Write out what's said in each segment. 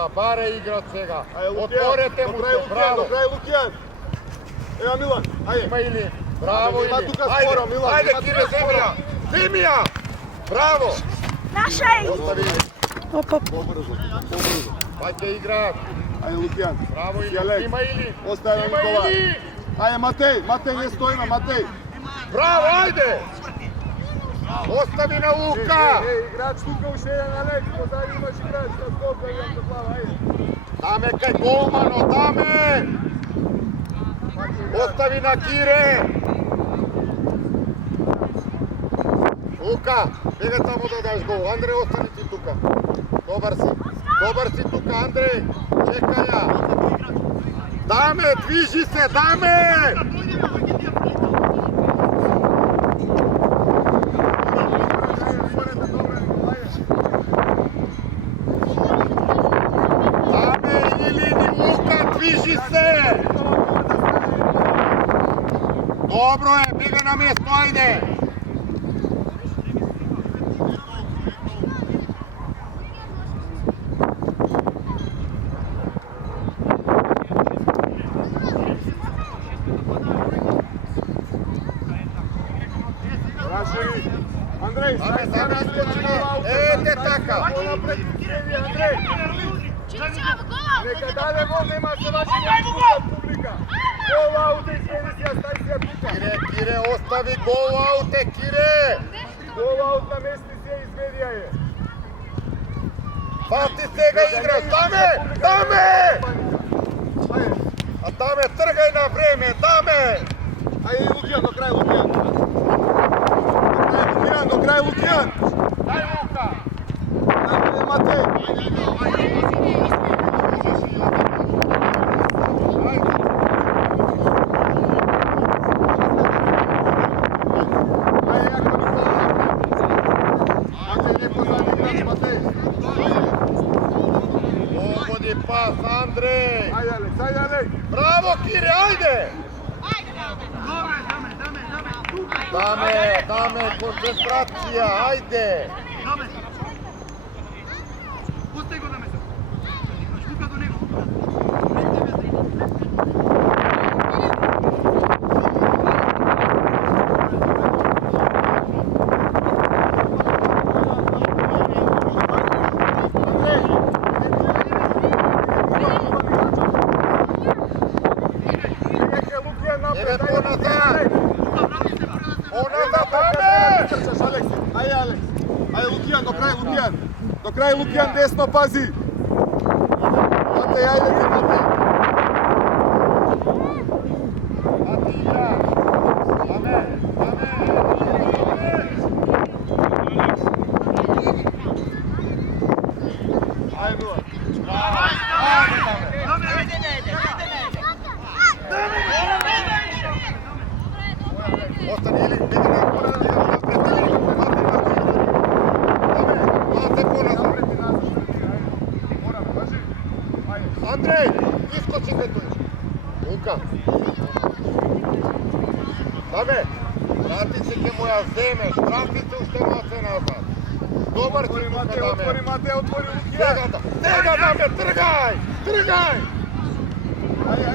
Лука, баре играч сега. Отворете му се, браво. До крај Лукијан. Ева Милан, ајде. Има Или. Браво Или. Скоро, Милан. Ајде Кире, Земија. Земија. Браво. Наша е. Остави. Побрзо. Паќе играч. Ајде Лукијан. Браво Или. Јалек. Има Или. Остави Никола. Ајде Матеј не стоиме, Матеј. Браво, ајде. Остави на Лука. Играч тука уште еден Алек, позади имаш играч на скока и на плава, ајде. Таме кај голмано, таме. Остави на Кире. Лука, бега тамо да даш гол. Андреј, остани ти тука. Добар си тука, Андреј. Чекај ја. Даме, движи се, даме. Движи се! Добро е, бега на место, ајде! Андреј, ете така! Нека даде гол, нема се ваши някаква публика. Гол ауте, извини си, стај си ја тука. Кире, остави гол ауте, Кире! Гол аут на мести си ја изведија е. Фати сега играч, даме! А даме, тргај на време, даме! Ајде Лукијан, до крај Лукијан. До крај Лукијан. Дај Лука! Ајде Матеј. Пас, Андреј! Ајде Алек! Браво, Кире, ајде! Даме, концентрација, ајде! Пустай го на место. Тука до него. До крај Лукијан, десно, пази! Матеј, ајде ти, Матеј! Мати игра! Даме! Ајде, Милан! Остани Или, бега на напред Или! Андреј, искочи кај тој. Лука. Даме, врати се ке му ја земеш, врати се уште маце назад. Добар си тука, Даме. Отвори Матеј, отвори Лукијан. Сега, Даме, тргај! Ајде.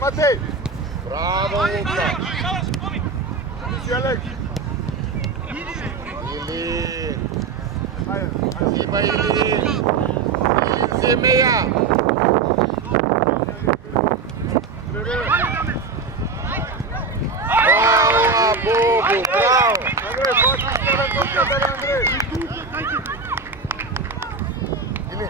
Матеј! Браво, Лука! Си Алек! Или! Има Или! Земја! Браво, Богу, браво! Андреј, фати се на Андреј! Или!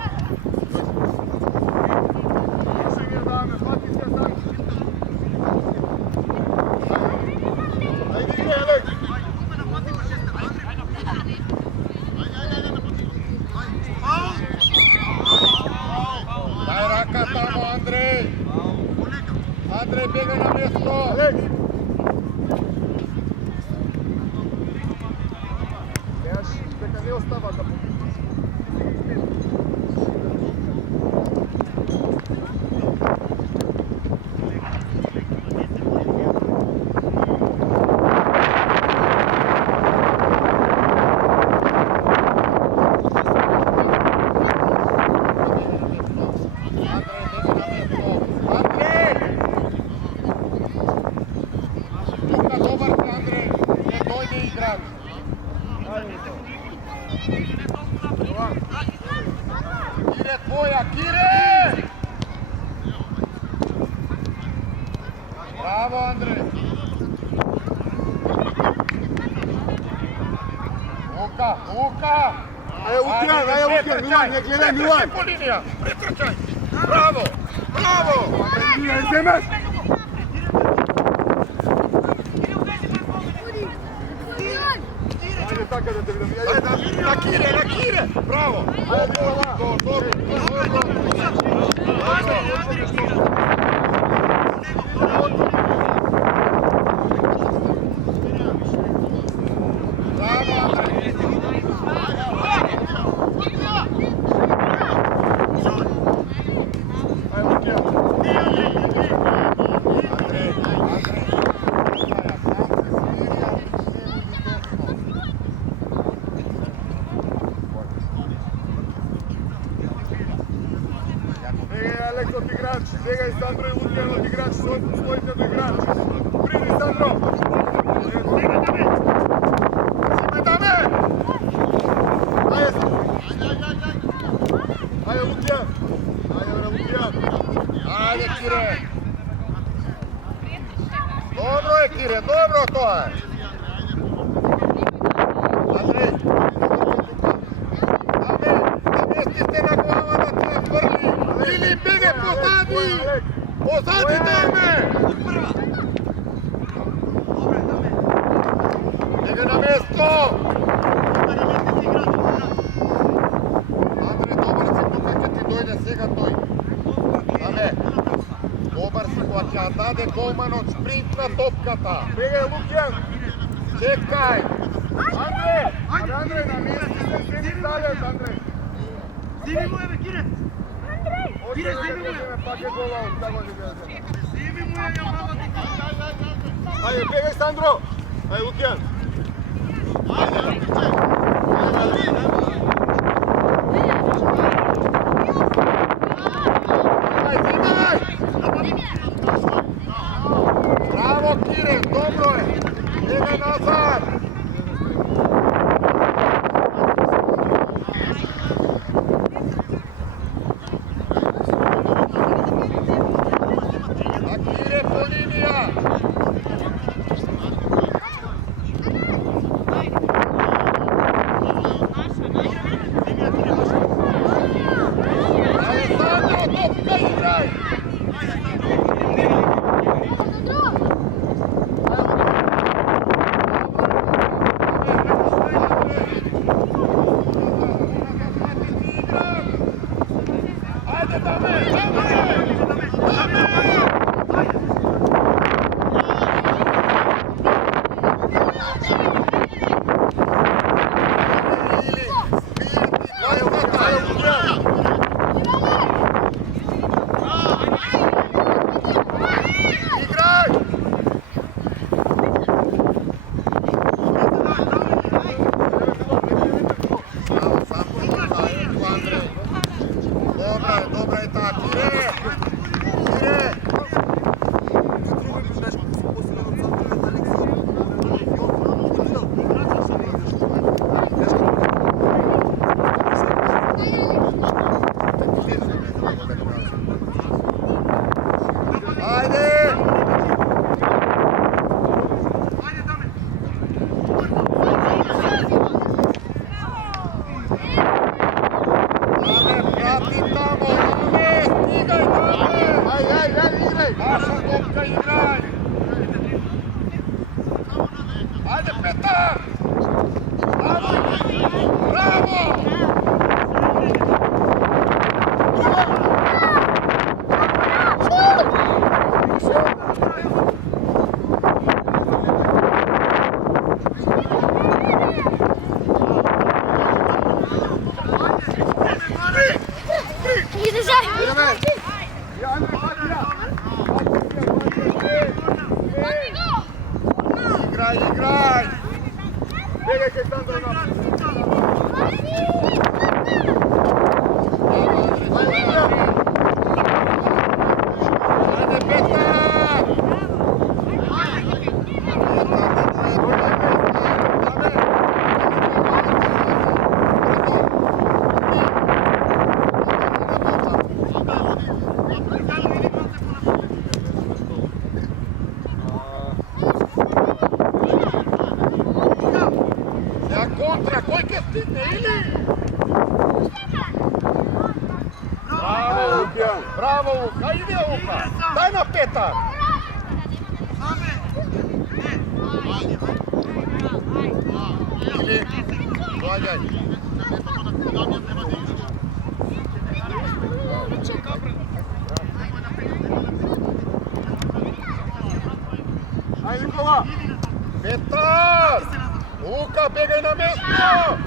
Андреј бега на место. Беаш дека не остава да Kire tvoja, Kire! Bravo, Andrej! Luka! Ајде, Лукјан, Милан, не гледај, Милан! По линија, претрчај! Браво! Милан, земеш! Ајде така да те видам. На Кире! Браво! Алекс од играч, сега и Сандро и Лукјан од играч, своите до играч. Приди, Сандро! Симетаме! Ајде, Лукјан! Ајде, Кире! Добро е, Кире, добро тоа е! Андрей! Наместите на глава да те фрли! Или беге позади! Позади даме! Беге на место! Андрей, добар си тука, ќе ти дојде сега тој. Аме, добар си кога ќе ја даде голманот спринт на топката. Беге, Лукјан! Чекај! Андре, на место се ни залез, Андре! Зими му е, бе, Кире! Кире, зими му е! Пак е гола од тамо ли бе. Зими му е, ја мама ти! Ајде, бегај, Сандро! Ајде, Лукјан! Браво, Кире, добро е! Бегај назад! Кире по линија! Идите, или! Браво, Лукјан! Браво, Лука! Иде, Лука! Дај на Петар! Или, доаѓај! Ајде, Никола! Петар! Лука, бегај на место!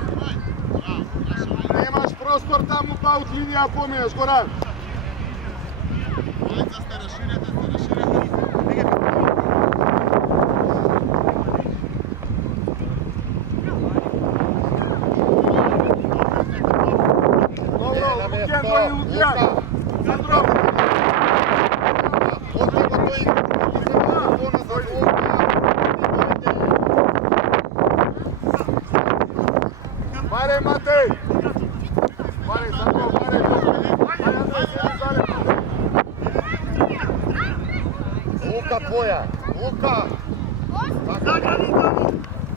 Немаш простор таму па од линија поминеш, Горан. Добро, Лукјан, дојди Лукјан. Центро. Отреба тој игра за Лука. Маре, Матеј. Маре, Сандро, Маре, Маре, Андреј, седи зале. Лука твоја! Лука!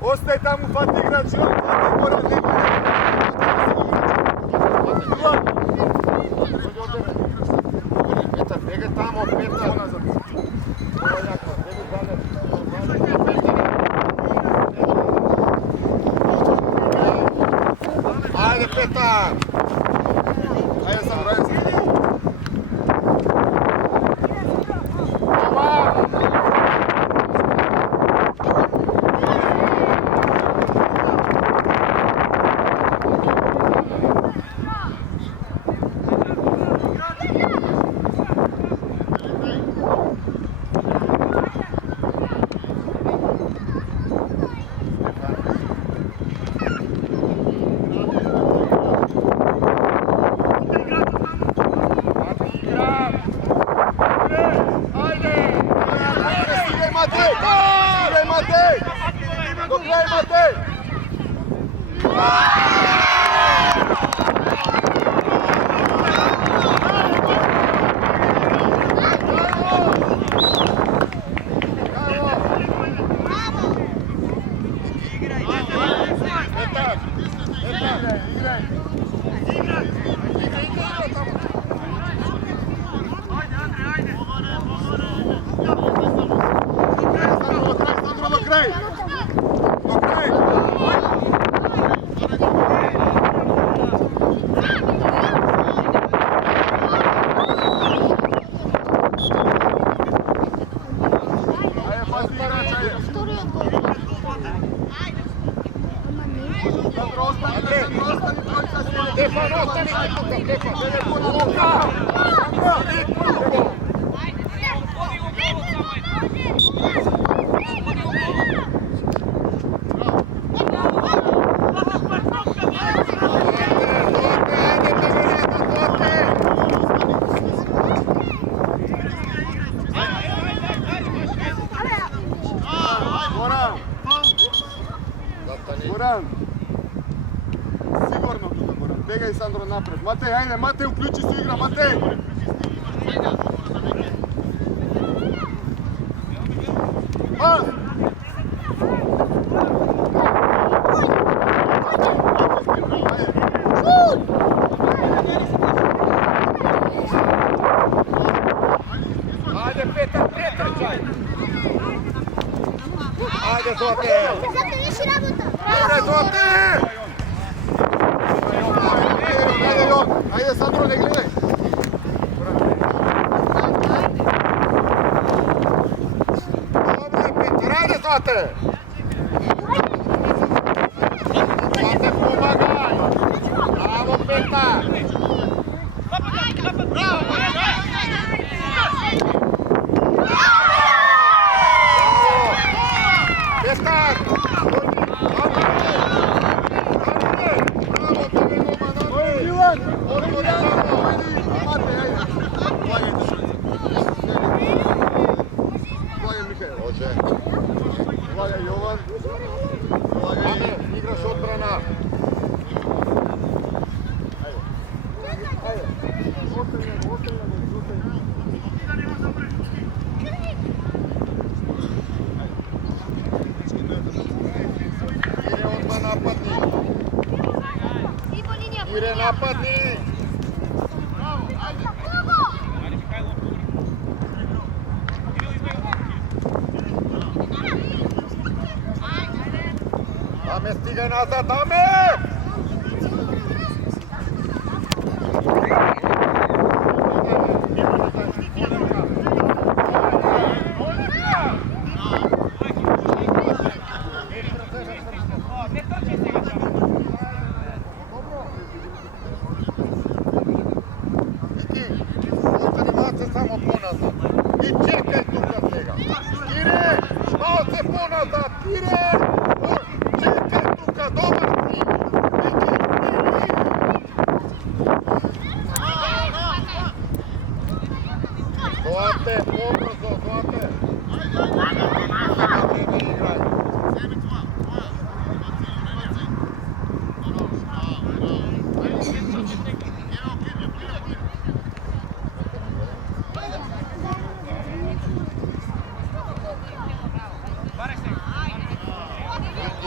Остај таму, фати играч, фати Горан, не бъде. Петар, бегај тамо, Петар! Ајде, Петар! Ајде, Сандро, ајде, Сандро. Stefan, ostani tu, Stefan! Luka! Горан! Сигурно тука, Горан. Бегај, Сандро, напред. Матеј, ајде, Матеј, уклучи се игра, Матеј! Пас! Ajde, Petar, pretrčaj! Ajde, Zote! Ajde, Zote! Ajde, Jon! Ajde, Sandro, ne gledaj! Dobre, Petar, ajde, Zote! Zote, pomagaj! Bravo, Petar! Petar! Milan! Matej, ajde! Vlagaj, Mikael! Može. Vlagaj, Jovan! Ame, igraš odbrana. Ide odmah napadni. Кире, нападни! Аме, стигај назад, аме! Само поназад. И чекај тука сега. Кире, малце поназад. Кире, чекај тука, добар си. Злате, побрзо, Злате. Не играј.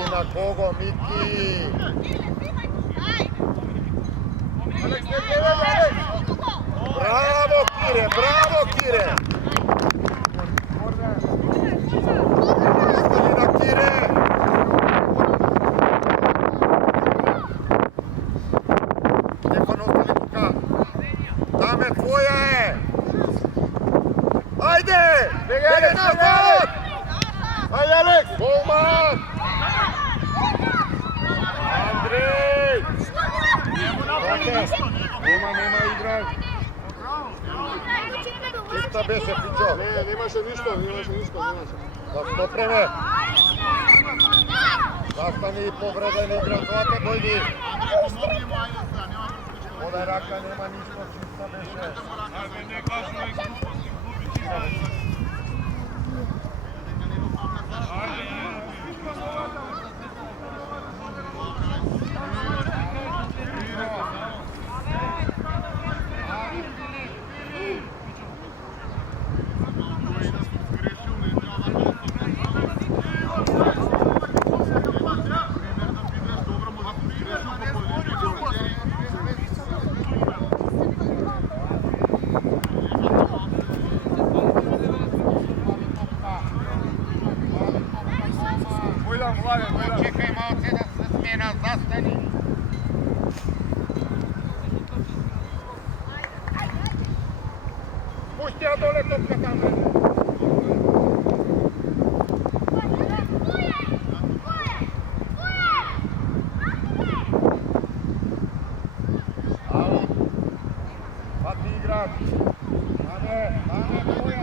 На кого, Мики? Браво, Кире, браво, Кире! Остани на Кире! Стефан, остани тука. Даме, твоја е! Ајде! Бегај назад! Ајде, Алекс! Голман! Андрей! Нема играј. Чиста беше, пичо. Немаше ништо. Да стопреме. Застани и повреден игра. Злате, дојди. Подај рака, нема ништо. Чиста беше. Чекај малце да се смена, застани. Пушти ја доле топка таму. Ау. Пати играч. Аме, твоја,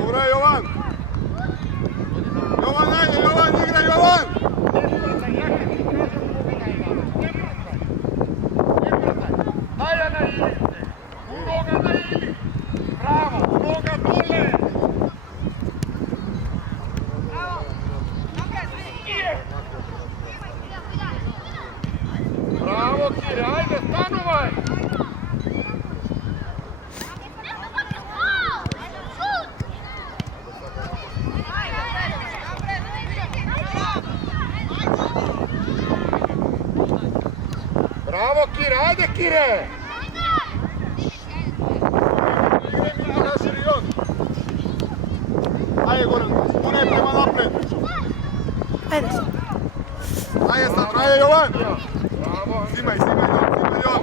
Добре, Јован! Јован, ајде, Јован, играј, Јован! Даја на Или! Нога на Или! Браво! Нога доле! Браво, Кире! Ајде, станувај! Браво, Кире! Ајде, Кире! Ајде, Горан, спунај према напред! Ајде се. Ајде, Сандро, ајде, Јован! Браво! Снимај, Јон!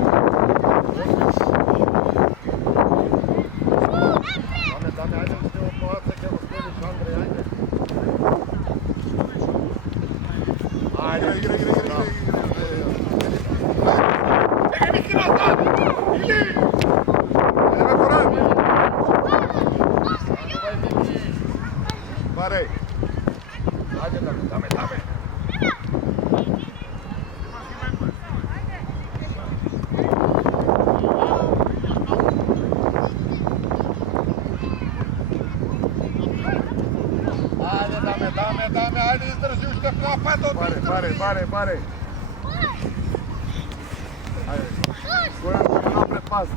Даме, ајде, уште во полаца ќе го склониш, Андреј, ајде. Ајде, Играј! Чекај, Мики, назад! Или! Ајде, Горан! Станувај, Мики! Бареј! Ајде, даме! Даме, ајде, издржи уште нападот! Бареј! Ајде, Горан, према напред, пас!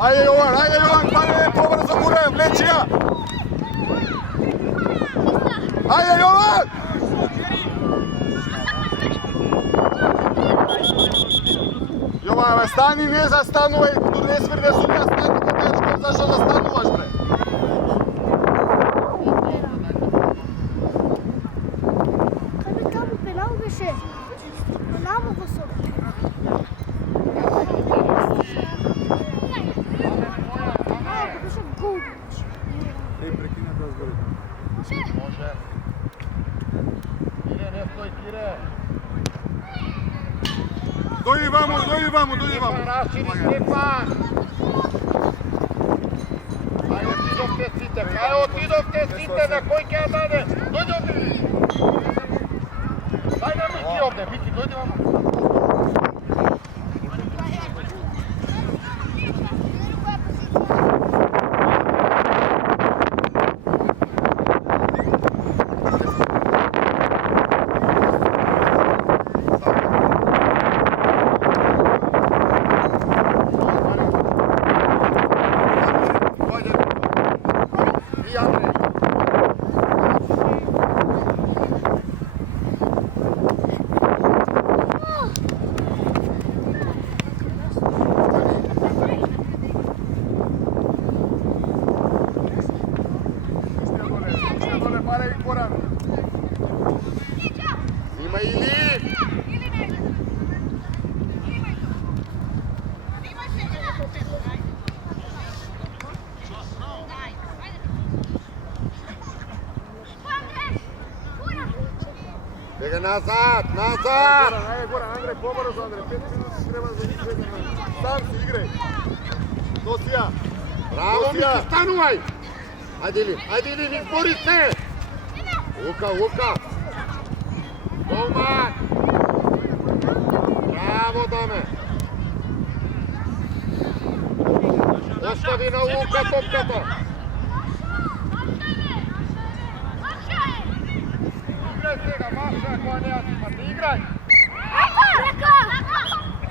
Ајде, Јован, бареј, побрзо, гуре, влечи ја! Ајде, Јован! бе, стани, не застанувај, тур не свирде судија, стани, кај зашо застануваш, бре? Каде таму пенал беше? Намо го со. Беше гол. Прекина тоа збори. Може. Кире, не стој, Кире. Дојди ваму. Рашири, Стефан. Ајде, отидовте сите, на кој ќе ја даде? Дојди овде. Дај на Мики овде, Мики, дојди ваму. И Андреј. Доле, барај порано. Има Или. Бега назад. Ајде гора, Андре, побрзо, Андре, 5 минути треба за изгледа. Сам си играј. Досија. Браво, Мики, станувај. Ајде Или, избори се. Лука. Голман. Браво, Даме. Остави на Лука топката. Играј сега, Маша, која не ја симате. Играј.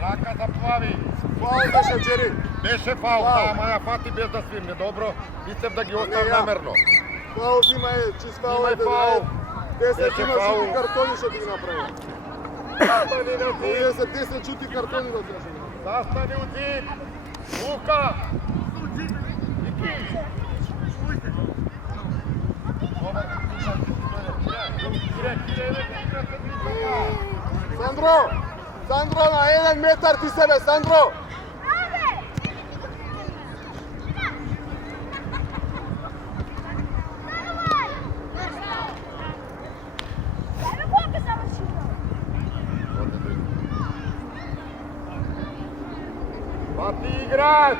Рака заплави. Фаул беше, Джери. Беше фаул, ама ја фати без да свирне. Добро, мислев да ги остави намерно. Фаул има е, чист фаул Има е. фаул. 10 има фаул. чути картони што ти ги направи. Застани на зид. 10 чути картони да ти Застани у зид. Лука. Сандро, на 1 метар ти себе, Сандро! Пати играч!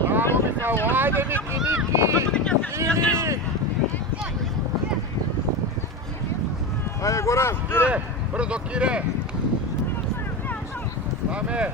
Браво, Михаил! Ајде, Мики! Или! Ајде, Горан! Кире! Брзо, Кире! Саме!